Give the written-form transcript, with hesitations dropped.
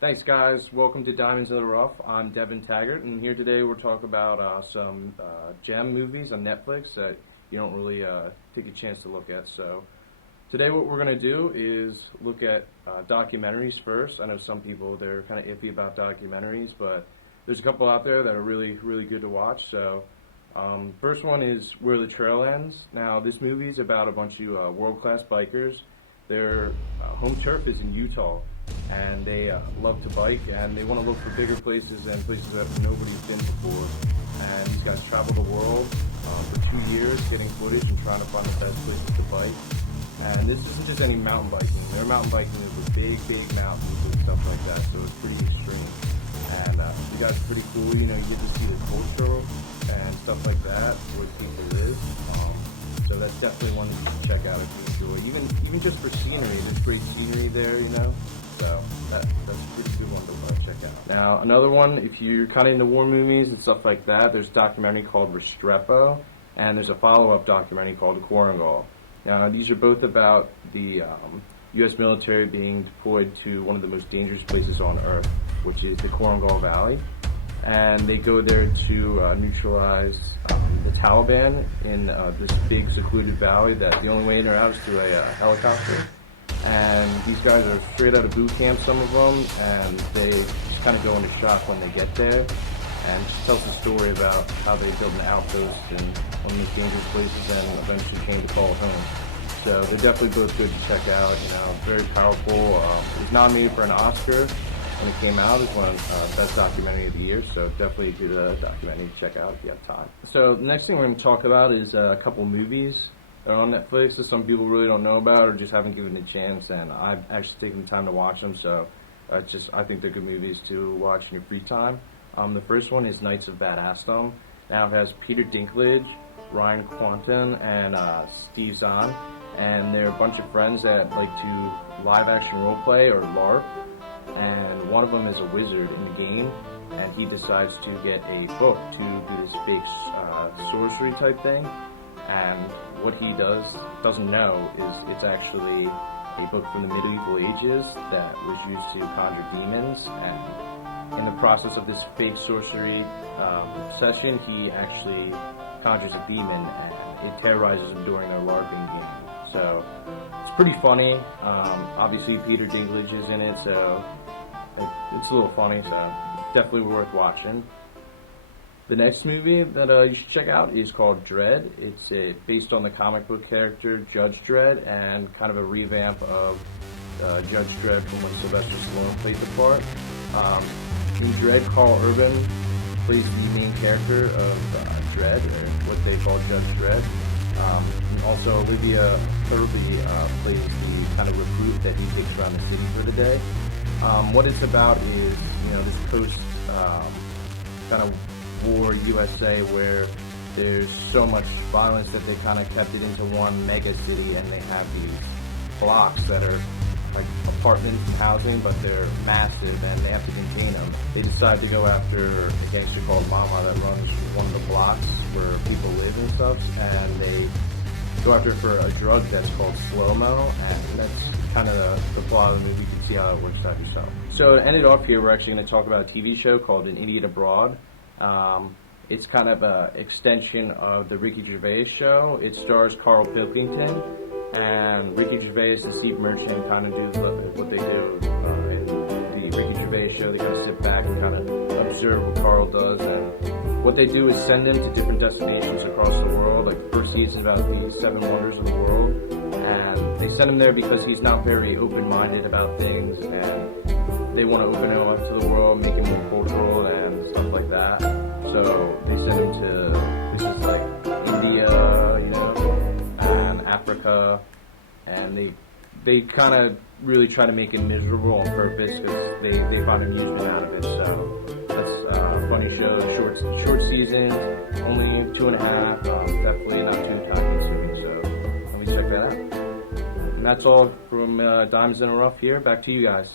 Thanks, guys. Welcome to Diamonds in the Rough. I'm Devin Taggart, and here today we're talking about some gem movies on Netflix that you don't really take a chance to look at. So today what we're going to do is look at documentaries first. I know some people, they're kind of iffy about documentaries, but there's a couple out there that are really, really good to watch. So first one is Where the Trail Ends. Now, this movie is about a bunch of world-class bikers. Their home turf is in Utah, and they love to bike, and they want to look for bigger places and places that nobody's been before. And these guys travel the world for 2 years, getting footage and trying to find the best places to bike. And this isn't just any mountain biking. Their mountain biking is with big, big mountains and stuff like that, so it's pretty extreme. And you guys are pretty cool. You know, you get to see the culture and stuff like that, where people live. So that's definitely one to check out if you enjoy. Even just for scenery, there's great scenery there, you know. So that's a pretty good one to check out. Now, another one, if you're kind of into war movies and stuff like that, there's a documentary called Restrepo, and there's a follow-up documentary called Korengal. Now, these are both about the U.S. military being deployed to one of the most dangerous places on Earth, which is the Korengal Valley. And they go there to neutralize the Taliban in this big secluded valley that the only way in or out is through a helicopter. And these guys are straight out of boot camp, some of them, and they just kind of go into shock when they get there. And it just tells the story about how they built an outpost in one of the most dangerous places and eventually came to call it home. So they're definitely both good to check out, you know, very powerful. It was nominated for an Oscar when it came out. It was one of the best documentary of the year, so definitely a good documentary to check out if you have time. So the next thing we're going to talk about is a couple movies that are on Netflix that some people really don't know about or just haven't given it a chance, and I've actually taken the time to watch them, so I think they're good movies to watch in your free time. The first one is Knights of Badassdom. Now it has Peter Dinklage, Ryan Quanten, and Steve Zahn, and they're a bunch of friends that like to live action roleplay or LARP, and one of them is a wizard in the game, and he decides to get a book to do this fake sorcery type thing. And what he doesn't know is it's actually a book from the medieval ages that was used to conjure demons. And in the process of this fake sorcery session, he actually conjures a demon, and it terrorizes him during their LARPing game. So it's pretty funny. Obviously, Peter Dinklage is in it, so it's a little funny. So definitely worth watching. The next movie that you should check out is called Dredd. It's based on the comic book character Judge Dredd, and kind of a revamp of Judge Dredd from when Sylvester Stallone played the part. In Dredd, Carl Urban plays the main character of Dredd, or what they call Judge Dredd. And also Olivia Thirlby plays the kind of recruit that he takes around the city for the day. What it's about is, you know, this post kind of war USA where there's so much violence that they kind of kept it into one mega city, and they have these blocks that are like apartments and housing, but they're massive and they have to contain them. They decide to go after a gangster called Mama that runs one of the blocks where people live and stuff, and they go after for a drug that's called slow-mo, and that's kind of the plot of the movie. You can see how it works out yourself. So to end it off here, we're actually going to talk about a TV show called An Idiot Abroad. It's kind of an extension of the Ricky Gervais show. It stars Carl Pilkington, and Ricky Gervais and Steve Merchant kind of do what they do in the Ricky Gervais show. They kind of sit back and kind of observe what Carl does, and what they do is send him to different destinations across the world. Like the first season is about the 7 wonders of the world, and they send him there because he's not very open-minded about things, and they want to open him up to the world, make him more cultural and stuff like that. So they send him to places like India, you know, and Africa, and they kind of really try to make him miserable on purpose because they find amusement out of it. So that's a funny show. Short seasons, only 2.5. Definitely not too time consuming. So let me check that out. And that's all from Diamonds in the Rough here. Back to you guys.